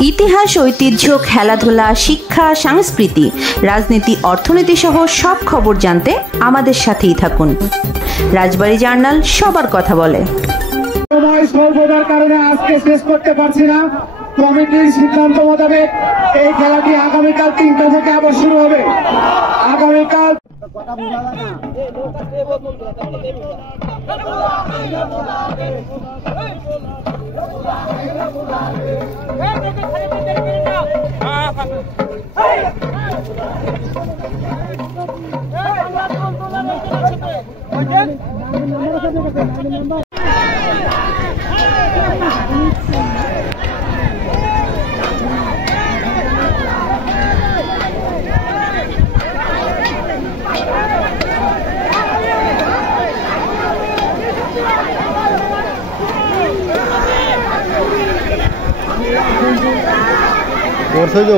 ইতিহাস, ঐতিহ্য, খেলাধুলা, শিক্ষা, সংস্কৃতি, রাজনীতি, অর্থনীতি সহ সব খবর জানতে আমাদের সাথেই থাকুন। রাজবাড়ী জার্নাল, সবার কথা বলে। সময় স্বল্পতার কারণে আজকে শেষ করতে পারছি না। কমিটির সিদ্ধান্ত মোতাবেক এই খেলাটি আগামীকাল 3টা থেকে আবার শুরু হবে। আগামীকাল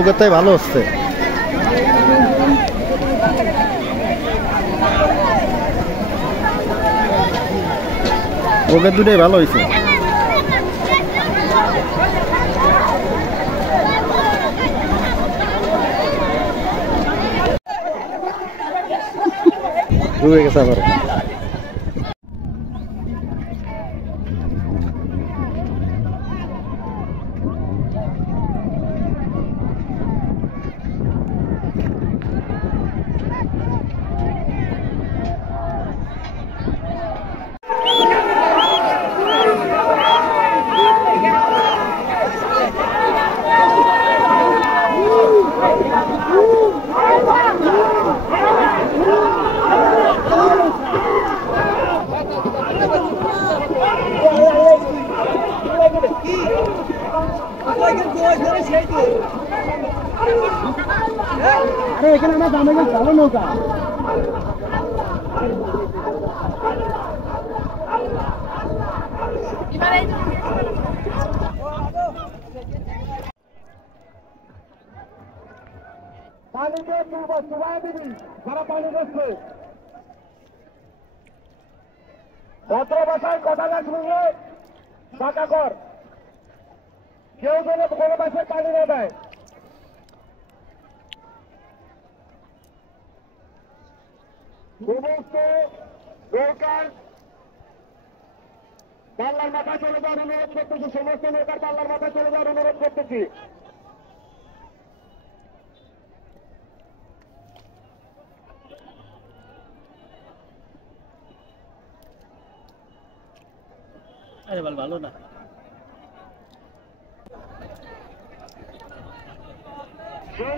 ওকে তাই ভালো হচ্ছে। ওকে দুটাই ভালো হয়েছে। ডুবে গেছে আবার। আরে এখানে আমার দামে ভালো নৌকা। পানিতে যারা পানি করছে ভদ্র ভাষায় কথা না শুনলে টাকা কর। কেউ যেন কোনো ভাষায় পানি না দেয়। সমস্ত নৌকার পাল্লার মাথায় চলে যাওয়ার অনুরোধ করতেছি। সমস্ত নৌকার পাল্লার মাথায় চলে যাওয়ার অনুরোধ করতেছি। আরে ভালো না।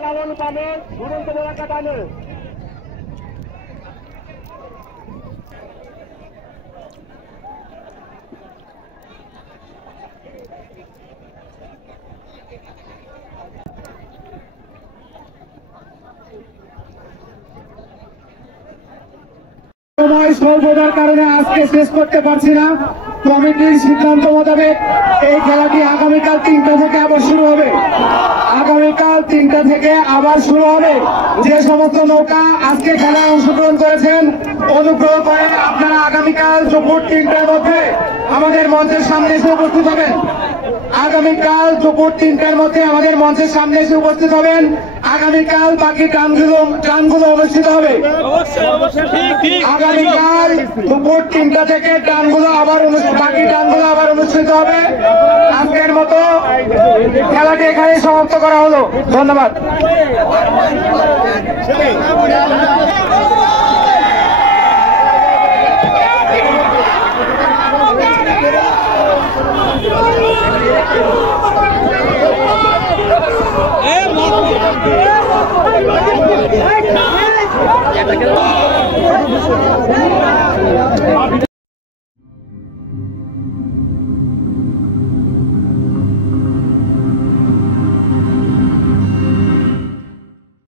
লালন পানে দুরন্ত এলাকা টানে সময় স্বল্পতার কারণে আজকে শেষ করতে পারছি না। কমিটির সিদ্ধান্ত মোতাবেক এই খেলাটি আগামীকাল 3টা থেকে আবার শুরু হবে। আগামীকাল 3টা থেকে আবার শুরু হবে। যে সমস্ত নৌকা আজকে খেলায় অংশগ্রহণ করেছেন, অনুগ্রহ করে আপনারা আগামীকাল দুপুর 3টার মধ্যে আমাদের মঞ্চের সামনে এসে উপস্থিত হবেন। আগামীকাল দুপুর 3টার মধ্যে আমাদের মঞ্চের সামনে এসে উপস্থিত হবেন। আগামীকাল বাকি টানগুলো অনুষ্ঠিত হবে। আগামীকাল দুপুর 3টা থেকে বাকি টানগুলো আবার অনুষ্ঠিত হবে। আজকের মতো খেলাটি এখানে সমাপ্ত করা হলো। ধন্যবাদ।